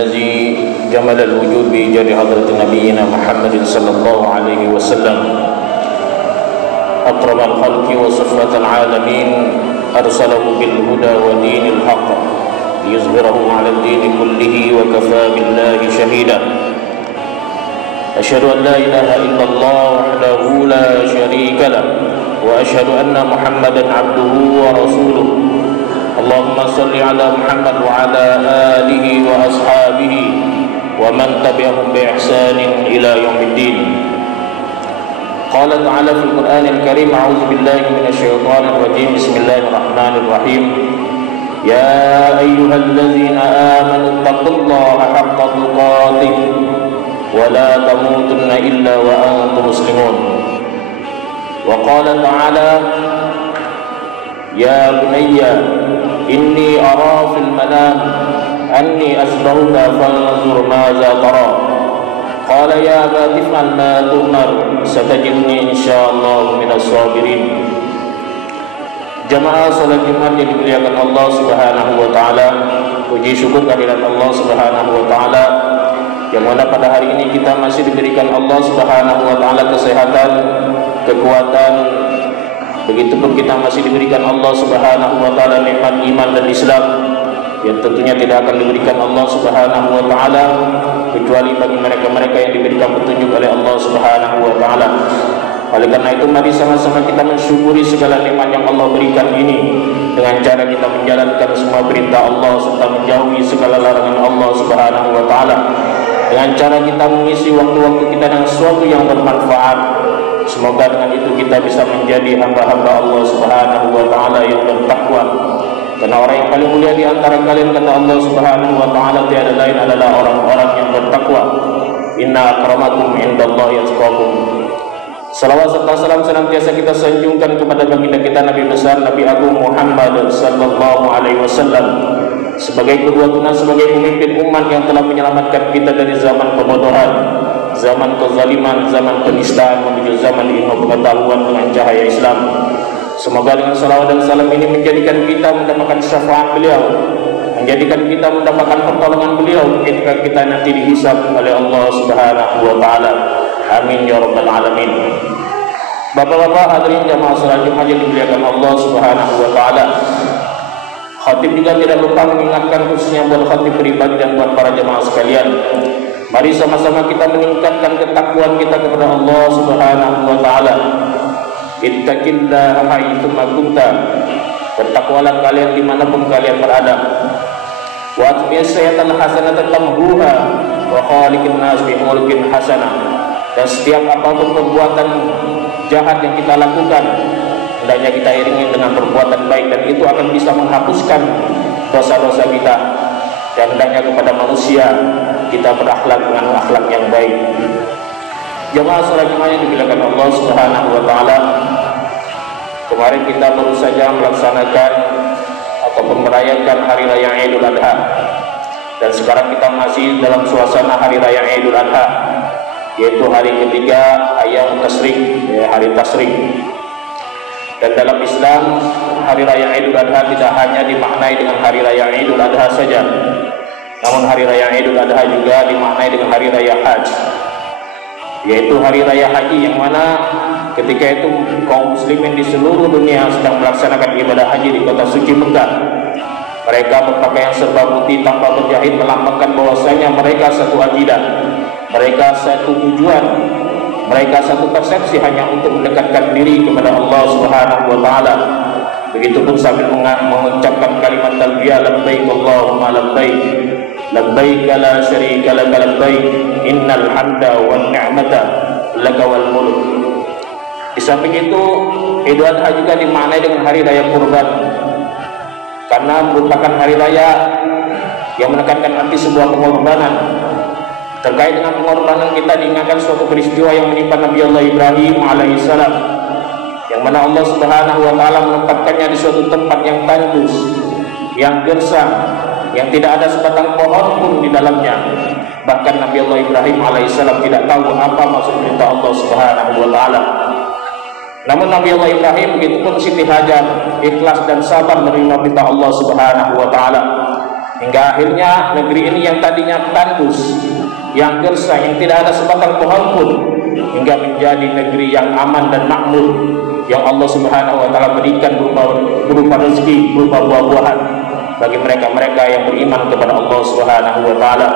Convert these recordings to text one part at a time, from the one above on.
الذي جمل الوجود بإيجاد حضرة نبينا محمد صلى الله عليه وسلم أكرم الخلق وصفوة العالمين أرسله بالهدى ودين الحق ليظهره على الدين كله وكفى بالله شهيدا أشهد أن لا إله إلا الله وحده لا شريك له وأشهد أن محمدا عبده ورسوله اللهم صل على محمد وعلى آله وأصحابه ومن تبعهم بإحسان إلى يوم الدين قال تعالى في القرآن الكريم أعوذ بالله من الشيطان الرجيم بسم الله الرحمن الرحيم يا أيها الذين آمنوا اتقوا الله حق تقاته ولا تموتن إلا وأنتم مسلمون وقال تعالى يا بني إني أرى في المنام أني أسبحك فانظر ماذا ترى قال يا أبت افعل ما تؤمر ستجدني إن شاء الله من الصابرين. Jamaah salat Jumat yang dimuliakan Allah Subhanahu wa taala, puji syukur kehadirat Allah Subhanahu wa taala yang mana pada hari ini kita masih diberikan Allah Subhanahu wa taala kesehatan, kekuatan. Begitupun kita masih diberikan Allah Subhanahu wa taala nikmat iman dan Islam yang tentunya tidak akan diberikan Allah Subhanahu wa taala kecuali bagi mereka-mereka yang diberikan petunjuk oleh Allah Subhanahu wa taala. Oleh karena itu mari sama-sama kita mensyukuri segala nikmat yang Allah berikan ini dengan cara kita menjalankan semua perintah Allah serta menjauhi segala larangan Allah Subhanahu wa taala. Dengan cara kita mengisi waktu-waktu kita dengan sesuatu yang bermanfaat. Semoga dengan itu kita bisa menjadi hamba-hamba Allah Subhanahu wa taala yang bertakwa. Karena orang yang paling mulia di antara kalian kata Allah Subhanahu wa taala tiada lain adalah orang-orang yang bertakwa. Inna akramakum indallahi atqakum. Salawat serta salam senantiasa kita sanjungkan kepada baginda kita Nabi besar Nabi Agung Muhammad sallallahu alaihi wasallam sebagai kedua tunan, sebagai pemimpin umat yang telah menyelamatkan kita dari zaman kebodohan, zaman kezaliman, zaman penistaan menuju zaman ilmu pengetahuan dengan cahaya Islam. Semoga dengan salawat dan salam ini menjadikan kita mendapatkan syafaat beliau, menjadikan kita mendapatkan pertolongan beliau ketika kita nanti dihisab oleh Allah Subhanahu wa taala. Amin ya rabbal alamin. Bapak-bapak hadirin jamaah salat Jumat yang dimuliakan Allah Subhanahu wa taala. Khatib juga tidak lupa mengingatkan khususnya buat khatib pribadi dan buat para jemaah sekalian. Mari sama-sama kita meningkatkan ketakwaan kita kepada Allah Subhanahu wa taala. Ittaqillaha haitsu ma kunta. Bertakwalah kalian dimanapun kalian berada. Wa atbi'is sayyi'atal hasanata tamhuha wa khaliqin nas bi khuluqin hasanah. Dan setiap apapun perbuatan jahat yang kita lakukan hendaknya kita iringi dengan perbuatan baik, dan itu akan bisa menghapuskan dosa-dosa kita. Dan hendaknya kepada manusia kita berakhlak dengan akhlak yang baik. Jemaah salat Jumat yang dimuliakan Allah Subhanahu wa taala, kemarin kita baru saja melaksanakan atau merayakan hari raya Idul Adha, dan sekarang kita masih dalam suasana hari raya Idul Adha, yaitu hari ketiga ayam tasyrik, hari tasyrik. Dan dalam Islam hari raya Idul Adha tidak hanya dimaknai dengan hari raya Idul Adha saja, namun hari raya Idul Adha juga dimaknai dengan hari raya Haji, yaitu hari raya haji, yang mana ketika itu kaum muslimin di seluruh dunia sedang melaksanakan ibadah haji di kota suci Mekah. Mereka berpakaian serba putih tanpa berjahit, melambangkan bahwasanya mereka satu akidah, mereka satu tujuan, mereka satu persepsi hanya untuk mendekatkan diri kepada Allah Subhanahu wa taala. Begitupun sambil mengucapkan kalimat talbiyah, labbaik Allahumma labbaik, labbaik la syarika laka labbaik, innal hamda wan ni'mata laka wal mulk. Di samping itu, Idul Adha juga dimaknai dengan hari raya kurban, karena merupakan hari raya yang menekankan arti sebuah pengorbanan. Terkait dengan pengorbanan, kita diingatkan suatu peristiwa yang menimpa Nabi Allah Ibrahim alaihissalam, yang mana Allah Subhanahu wa taala menempatkannya di suatu tempat yang tandus, yang gersang, yang tidak ada sebatang pohon pun di dalamnya. Bahkan Nabi Allah Ibrahim alaihissalam tidak tahu apa maksud perintah Allah Subhanahu wa taala. Namun Nabi Allah Ibrahim, begitupun Siti Hajar, ikhlas dan sabar menerima perintah Allah Subhanahu wa taala, hingga akhirnya negeri ini yang tadinya tandus, yang gersang, yang tidak ada sebatang pohon pun, hingga menjadi negeri yang aman dan makmur, yang Allah Subhanahu wa taala berikan berupa rezeki, berupa buah-buahan bagi mereka-mereka yang beriman kepada Allah Subhanahu wa taala.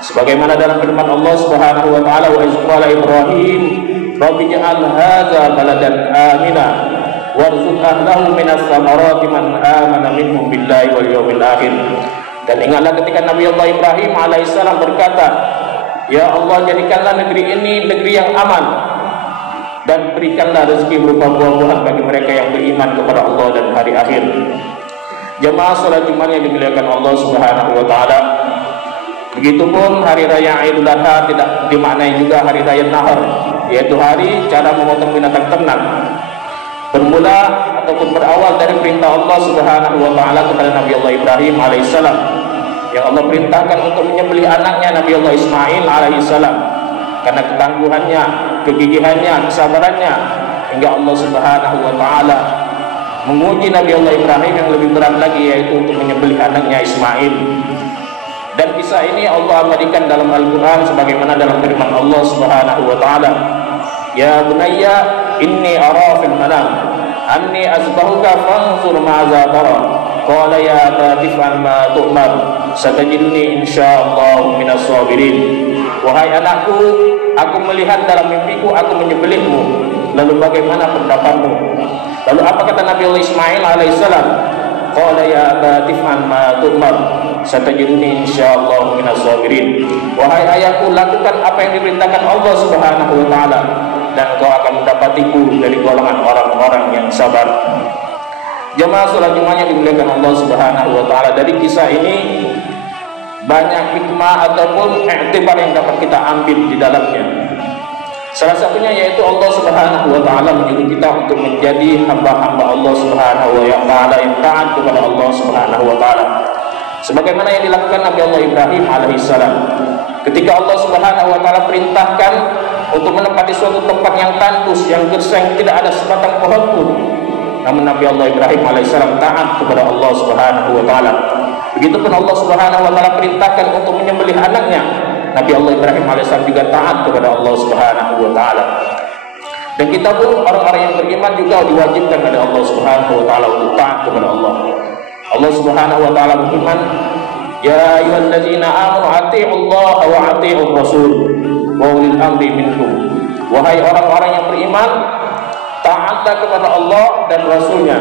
Sebagaimana dalam firman Allah Subhanahu wa taala, wa iz qala Ibrahim rabbi ja'al hadza baladan amina warzuq ahlahu minas samarati man amana minhum billahi wal yawmil akhir. Dan ingatlah ketika Nabi Allah Ibrahim alaihissalam berkata, ya Allah, jadikanlah negeri ini negeri yang aman, dan berikanlah rezeki berupa buah-buahan bagi mereka yang beriman kepada Allah dan hari akhir. Jemaah salat Jumat yang dimuliakan Allah Subhanahu wa taala, begitupun hari raya Idul Adha tidak dimaknai juga hari raya Nahar, yaitu hari cara memotong binatang ternak. Bermula ataupun berawal dari perintah Allah Subhanahu wa taala kepada Nabi Allah Ibrahim alaihissalam, yang Allah perintahkan untuk menyembelih anaknya Nabi Allah Ismail alaihissalam. Karena ketangguhannya, kegigihannya, kesabarannya, hingga Allah Subhanahu wa taala menguji Nabi Allah Ibrahim yang lebih berat lagi, yaitu untuk menyembelih anaknya Ismail. Dan kisah ini Allah abadikan dalam Al-Quran sebagaimana dalam firman Allah Subhanahu wa taala, ya bunayya inni ara fil manam anni azbahuka fanzur ma'za tara qala ya atifan ma tu'mar satajiduni insyaallah minas sabirin. Wahai anakku, aku melihat dalam mimpiku aku menyembelihmu, lalu bagaimana pendapatmu? Lalu apa kata Nabi Allah Ismail alaihissalam? Qala ya atifan ma tu'mar satajiduni insyaallah minas sabirin. Wahai ayahku, lakukan apa yang diperintahkan Allah Subhanahu wa taala, dan kau akan mendapatiku dari golongan orang-orang yang sabar. Jemaah salat Jumat yang dimuliakan Allah Subhanahu wa taala, dari kisah ini banyak hikmah ataupun iktibar yang dapat kita ambil di dalamnya. Salah satunya yaitu Allah Subhanahu wa taala menyuruh kita untuk menjadi hamba-hamba Allah Subhanahu wa taala yang taat kepada Allah Subhanahu wa taala, sebagaimana yang dilakukan Nabi Allah Ibrahim alaihissalam. Ketika Allah Subhanahu wa taala perintahkan untuk menempati suatu tempat yang tandus, yang gersang, tidak ada sebatang pohon pun, namun Nabi Allah Ibrahim alaihissalam taat kepada Allah Subhanahu wa taala. Begitupun Allah Subhanahu wa taala perintahkan untuk menyembelih anaknya, Nabi Allah Ibrahim alaihissalam juga taat kepada Allah Subhanahu wa taala. Dan kita pun orang-orang yang beriman juga diwajibkan oleh Allah Subhanahu wa taala untuk taat kepada Allah. Allah Subhanahu wa taala berfirman, ya ayyuhalladzina amanu atiiullaha wa atiiur rasul wa ulil amri minkum. Wahai orang-orang yang beriman, taatlah kepada Allah dan Rasulnya,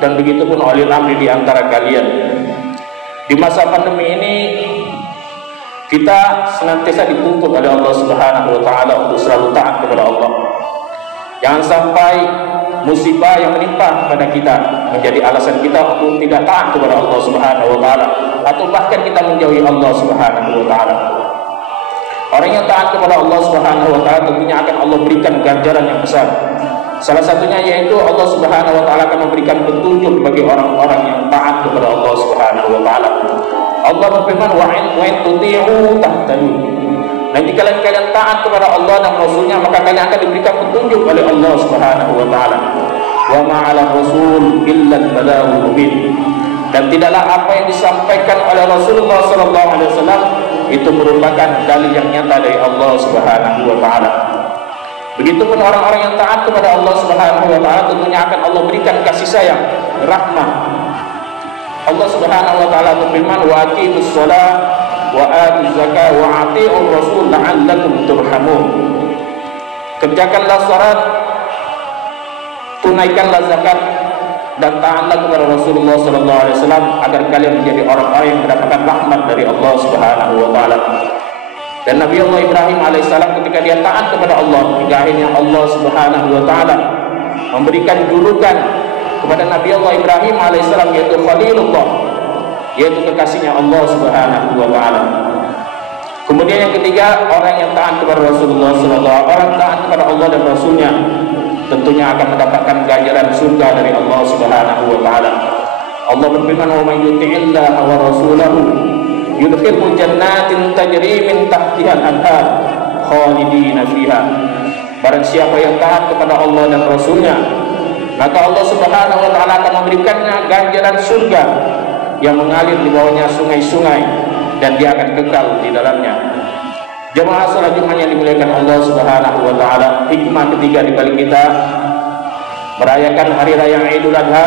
dan begitupun ulil amri di antara kalian. Di masa pandemi ini kita senantiasa dituntut oleh Allah Subhanahu wa taala untuk selalu taat kepada Allah. Jangan sampai musibah yang menimpa kepada kita menjadi alasan kita untuk tidak taat kepada Allah Subhanahu wa taala, atau bahkan kita menjauhi Allah Subhanahu wa taala. Orang yang taat kepada Allah Subhanahu wa taala tentunya akan Allah berikan ganjaran yang besar. Salah satunya yaitu Allah Subhanahu wa taala akan memberikan petunjuk bagi orang-orang yang taat kepada Allah Subhanahu wa taala. Allah berfirman, wa in tuti'u tahtadu. Dan jika kalian taat kepada Allah dan Rasulnya, maka kalian akan diberikan petunjuk oleh Allah Subhanahu wa taala. Wa ma 'ala rasul illa al-balaghul mubin. Dan tidaklah apa yang disampaikan oleh Rasulullah sallallahu alaihi wasallam itu merupakan dalil yang nyata dari Allah Subhanahu wa taala. Begitupun orang-orang yang taat kepada Allah Subhanahu wa taala tentunya akan Allah berikan kasih sayang, rahmah. Allah Subhanahu wa taala berfirman, wa aqimus shalah wa atuz zakah wa atiiur rasul la'allakum turhamun. Kerjakanlah salat, tunaikanlah zakat, dan taatlah kepada Rasulullah sallallahu alaihi wasallam agar kalian menjadi orang-orang yang mendapatkan rahmat dari Allah Subhanahu wa taala. Dan Nabi Allah Ibrahim alaihissalam ketika dia taat kepada Allah, hingga akhirnya Allah Subhanahu wa taala memberikan julukan kepada Nabi Allah Ibrahim alaihissalam, yaitu Khalilullah, yaitu kekasihnya Allah Subhanahu wa taala. Kemudian yang ketiga, orang yang taat kepada Rasulullah sallallahu alaihi wasallam, orang taat kepada Allah dan Rasulnya, tentunya akan mendapatkan ganjaran surga dari Allah Subhanahu wa taala. Allah berfirman, "Wa may yuti'illaha wa rasulahu yudkhilhu jannatin tajri min tahtiha al-anhar khalidina fiha." Barang siapa yang taat kepada Allah dan Rasulnya, maka Allah Subhanahu wa taala akan memberikannya ganjaran surga yang mengalir di bawahnya sungai-sungai, dan dia akan kekal di dalamnya. Jemaah salat Jumat yang dimuliakan Allah Subhanahu wa taala, hikmah ketiga di balik kita merayakan hari raya Idul Adha,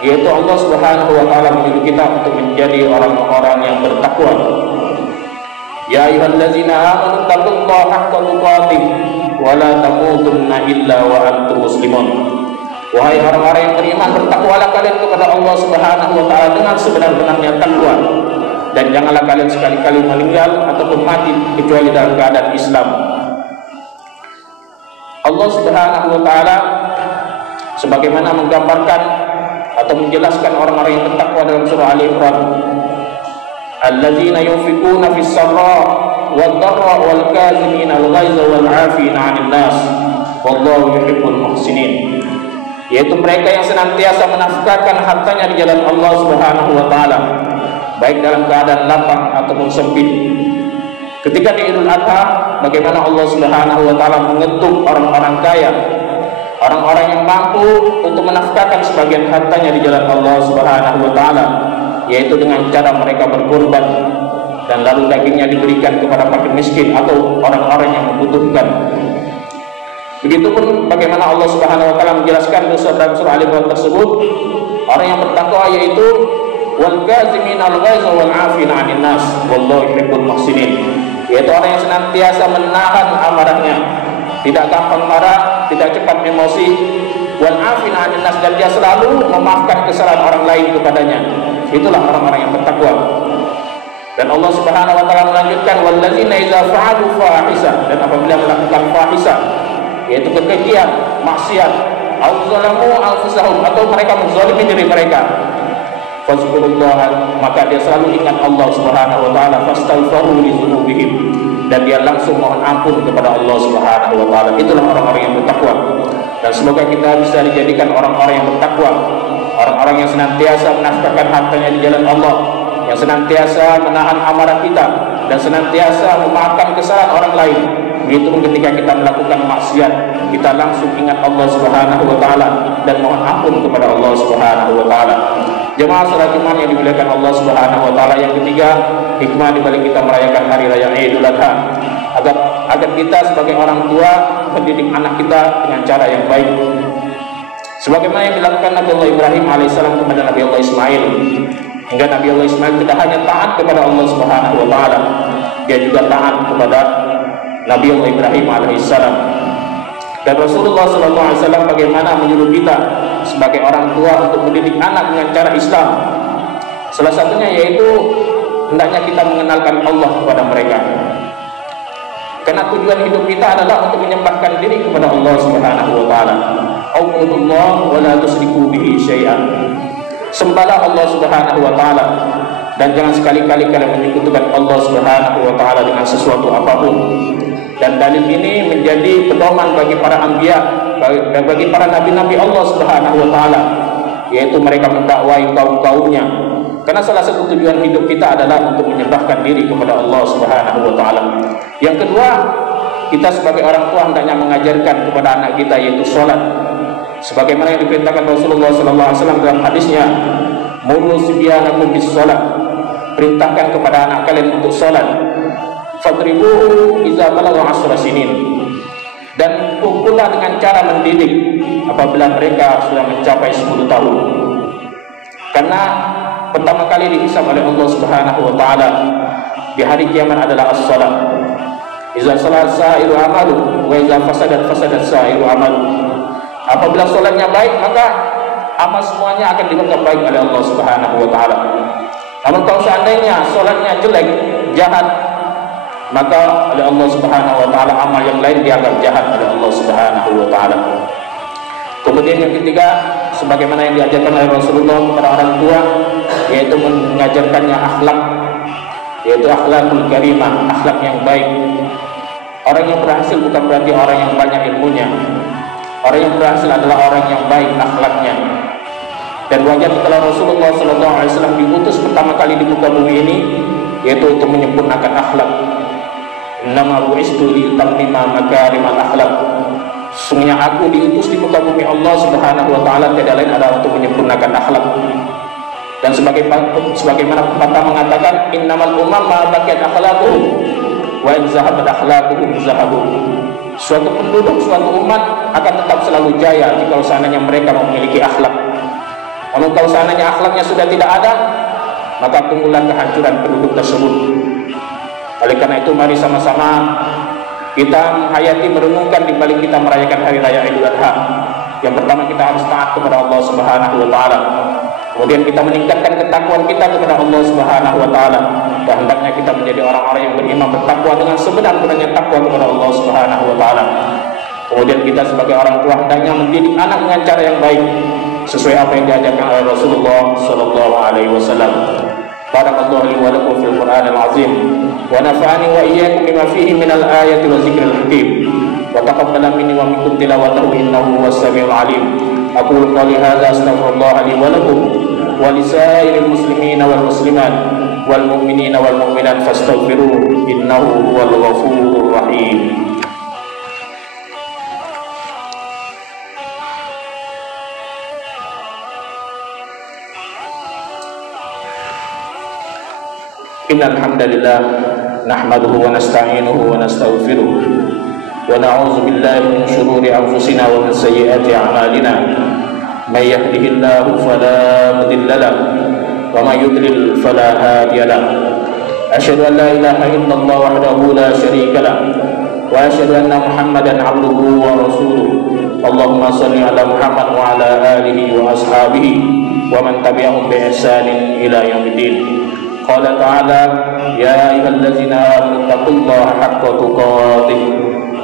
yaitu Allah Subhanahu wa taala menyuruh kita untuk menjadi orang-orang yang bertakwa. Ya ayyuhallazina amanu taqullaha haqqa tuqatih wa la tamutunna illa wa antum muslimun. Wahai orang-orang yang beriman, bertakwalah kalian kepada Allah Subhanahu wa taala dengan sebenar-benarnya takwa, dan janganlah kalian sekali-kali meninggal ataupun mati kecuali dalam keadaan Islam. Allah Subhanahu wa taala sebagaimana menggambarkan atau menjelaskan orang-orang yang bertakwa dalam surah Ali Imran, alladzina yunfikuna fis sarra wad dharra wal kadhimina al ghaiza wal 'afina 'anil nas wallahu yuhibbul muhsinin, yaitu mereka yang senantiasa menafkahkan hartanya di jalan Allah Subhanahu wa taala, baik dalam keadaan lapang ataupun sempit. Ketika di Idul Adha, bagaimana Allah Subhanahu wa taala mengetuk orang-orang kaya, orang-orang yang mampu untuk menafkahkan sebagian hartanya di jalan Allah Subhanahu wa taala, yaitu dengan cara mereka berkorban dan lalu dagingnya diberikan kepada fakir miskin atau orang-orang yang membutuhkan. Begitupun bagaimana Allah Subhanahu wa taala menjelaskan dalam surah Al Imran tersebut, orang yang bertakwa yaitu wal kaziminal ghaiza wal 'afina 'anil nas wallahu yuhibbul muhsinin, yaitu orang yang senantiasa menahan amarahnya, tidak gampang marah, tidak cepat emosi, wal 'afina 'anil nas, dan dia selalu memaafkan kesalahan orang lain kepadanya. Itulah orang-orang yang bertakwa. Dan Allah Subhanahu wa taala melanjutkan, wallazina idza fa'alu fahisah, dan apabila melakukan fahisah, yaitu kekejian, maksiat, au zalamu anfusahum, atau mereka menzalimi diri mereka, fazkurullah, maka dia selalu ingat Allah Subhanahu wa taala, fastaghfiru li dzunubihim, dan dia langsung mohon ampun kepada Allah Subhanahu wa taala. Itulah orang-orang yang bertakwa. Dan semoga kita bisa dijadikan orang-orang yang bertakwa, orang-orang yang senantiasa menafkahkan hartanya di jalan Allah, yang senantiasa menahan amarah kita, dan senantiasa memaafkan kesalahan orang lain. Begitu ketika kita melakukan maksiat, kita langsung ingat Allah Subhanahu wa taala dan mohon ampun kepada Allah Subhanahu wa taala. Jemaah salat Jumat yang dimuliakan Allah Subhanahu wa taala, yang ketiga, hikmah di balik kita merayakan hari raya Idul Adha, agar kita sebagai orang tua mendidik anak kita dengan cara yang baik. Sebagaimana yang dilakukan Nabi Allah Ibrahim alaihissalam kepada Nabi Allah Ismail, hingga Nabi Allah Ismail tidak hanya taat kepada Allah Subhanahu wa taala, dia juga taat kepada Nabi Allah Ibrahim alaihissalam. Dan Rasulullah sallallahu alaihi wasallam bagaimana menyuruh kita sebagai orang tua untuk mendidik anak dengan cara Islam. Salah satunya yaitu hendaknya kita mengenalkan Allah kepada mereka. Karena tujuan hidup kita adalah untuk menyembahkan diri kepada Allah Subhanahu wa taala. Allahumma wa la tusyriku bihi syai'an. Sembahlah Allah Subhanahu wa taala, dan jangan sekali-kali kalian menyekutukan Allah Subhanahu wa taala dengan sesuatu apapun. Dan dalil ini menjadi pedoman bagi para anbiya dan bagi para nabi-nabi Allah Subhanahu wa taala, yaitu mereka mendakwai kaum-kaumnya. Karena salah satu tujuan hidup kita adalah untuk menyembahkan diri kepada Allah Subhanahu wa taala. Yang kedua, kita sebagai orang tua hendaknya mengajarkan kepada anak kita yaitu salat. Sebagaimana yang diperintahkan Rasulullah sallallahu alaihi wasallam dalam hadisnya, muru sibyanakum bis salat. Perintahkan kepada anak kalian untuk salat. Fadribuhu idza balagha 10 sinin, dan pukullah dengan cara mendidik apabila mereka sudah mencapai 10 tahun. Karena pertama kali dihisab oleh Allah Subhanahu wa taala di hari kiamat adalah as-salat. Idza salat sa'iru amalu wa idza fasadat sa'iru amalu. Apabila salatnya baik, maka amal semuanya akan dianggap baik oleh Allah Subhanahu wa taala. Namun kalau seandainya salatnya jelek, jahat, maka oleh Allah Subhanahu wa taala amal yang lain dianggap jahat oleh Allah Subhanahu wa taala. Kemudian yang ketiga, sebagaimana yang diajarkan oleh Rasulullah kepada orang tua, yaitu mengajarkannya akhlak, yaitu akhlakul karimah, akhlak yang baik. Orang yang berhasil bukan berarti orang yang banyak ilmunya. Orang yang berhasil adalah orang yang baik akhlaknya. Dan wajar kalau Rasulullah SAW diutus pertama kali di muka bumi ini, yaitu untuk menyempurnakan akhlak. Innama bu'istu liutammima makarimal akhlak. Sungguhnya aku diutus di muka bumi Allah Subhanahu wa taala tidak lain adalah untuk menyempurnakan akhlak. Dan sebagaimana pepatah mengatakan, innamal umam ma baqiyat akhlaquhum wa in zahabat akhlaquhum zahabu. Suatu penduduk, suatu umat akan tetap selalu jaya jika seandainya mereka memiliki akhlak. Namun kalau seandainya akhlaknya sudah tidak ada, maka tunggulah kehancuran penduduk tersebut. Oleh karena itu, mari sama-sama kita menghayati, merenungkan di balik kita merayakan hari raya Idul Adha. Yang pertama, kita harus taat kepada Allah Subhanahu wa taala. Kemudian kita meningkatkan ketakwaan kita kepada Allah Subhanahu wa taala. Dan hendaknya kita menjadi orang-orang yang beriman, bertakwa dengan sebenar-benarnya takwa kepada Allah Subhanahu wa taala. Kemudian kita sebagai orang tua hendaknya mendidik anak dengan cara yang baik sesuai apa yang diajarkan oleh Rasulullah sallallahu alaihi wasallam. Barakallahu li wa lakum fil Qur'anil azim wa nafa'ani wa iyyakum bima fihi minal ayati wa dzikril hakim wa taqabbala minni wa minkum tilawatahu innahu huwas samiul alim. Aqulu qali hadza astaghfirullah li wa lakum wa lisairil muslimina wal muslimat wal mu'minina wal mu'minat fastaghfiruhu innahu huwal ghafurur rahim. Innal hamdalillah nahmaduhu wa nasta'inuhu wa nastaghfiruh wa na'udzu billahi min shururi anfusina wa min sayyiati a'malina. May yahdihillahu fala mudilla lahu wa may yudlil fala hadiya lahu. Asyhadu an la ilaha illallah wahdahu la syarika lahu wa asyhadu anna Muhammadan 'abduhu wa rasuluh. Allahumma shalli ala Muhammad wa ala alihi wa ashabihi wa man tabi'ahum bi ihsanin ila yaumiddin. Qala ta'ala ya ayyuhallazina amanu taqullaha haqqa tuqatih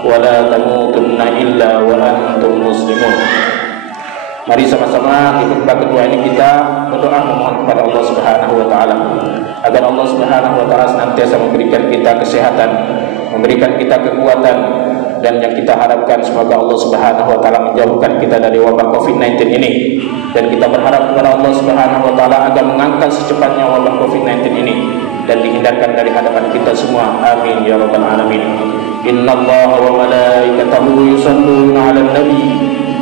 wa la tamutunna illa wa antum muslimun. Mari sama-sama di khutbah kedua ini kita berdoa memohon kepada Allah Subhanahu wa taala agar Allah Subhanahu wa taala senantiasa memberikan kita kesehatan, memberikan kita kekuatan, dan yang kita harapkan semoga Allah Subhanahu wa taala menjauhkan kita dari wabah Covid-19 ini. Dan kita berharap kepada Allah Subhanahu wa taala agar mengangkat secepatnya wabah Covid-19 ini dan dihindarkan dari hadapan kita semua. Amin ya rabbal alamin. Innallaha wa malaikatahu yusholluna 'alan nabi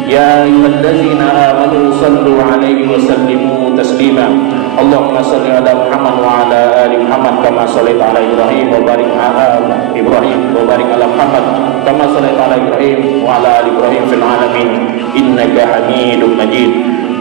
ya ayyuhallazina amanu shallu 'alaihi wa sallimu taslima. Allahumma shalli 'ala Muhammad wa 'ala ali Muhammad kama shallaita 'ala Ibrahim wa barik 'ala Ibrahim wa barik 'ala Muhammad kama shallaita 'ala Ibrahim wa 'ala ali Ibrahim fil 'alamin innaka Hamidum Majid.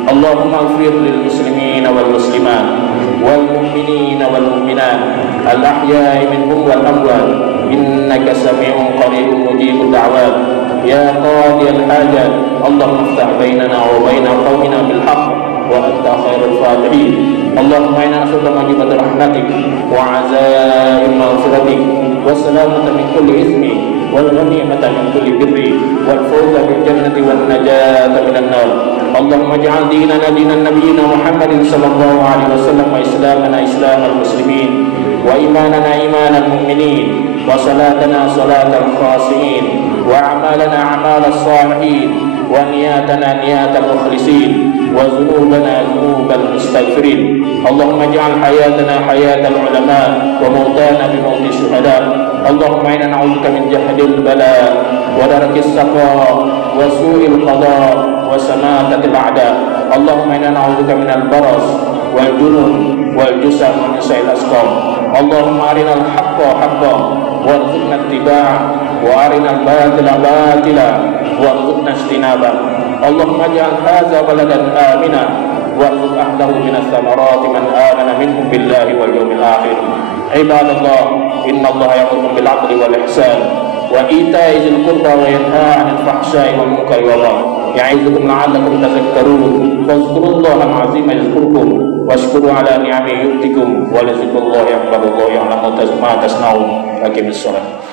Allahumma ighfir lil muslimina wal muslimat wal mu'minina wal mu'minat al ahya'i minhum wal amwat innaka sami'un qaribun mujibud da'wat ya qadiyal hajat. Allahumma iftah bainana wa baina qaumina bil haqq wa anta khairul fatihin. Allahumma inna nas'aluka majibat rahmatik wa azaim maghfiratik wa salamata min kulli ithmi wal ghanimata min kulli birri wal fawza bil jannati wan najata minan nar. Allahumma ij'al dinana dinan nabiyyina Muhammadin sallallahu alaihi wasallam wa islamana islamal muslimin wa imanana imanal mu'minin wa salatana salatal khashiin wa a'malana a'malas salihin wa niyatana niyatal mukhlisin wa dhunubana dhunubal mustaghfirin. Allahumma ij'al hayatana hayatal ulama wa mautana bi mautis syuhada. Allahumma inna na'udzubika min jahdil bala wa darakis saqa wa su'il qada wa samatatil a'da. Allahumma inna na'udzubika minal baras wal junun wal jusam wa min sa'il asqam. Allahumma arinal haqqa haqqan warzuqna ittiba'ah wa arinal batila batila warzuqna ijtinabah. Allahumma ij'al hadza baladan amina warzuq ahlahu minas thamarati man amana minhum billahi wal yawmil akhir. Ibadallah, innallaha ya'muru bil 'adli wal ihsan wa ita'i dzil qurba wa yanha 'anil fahsya'i wal munkari wal baghi ya'izukum la'allakum tadhakkarun. Fadhkurullahal 'azima yadhkurkum washkuru 'ala ni'amihi yu'tikum wa la dzikrullahi akbar wallahu ya'lamu ma tasna'un. Aqimis shalah.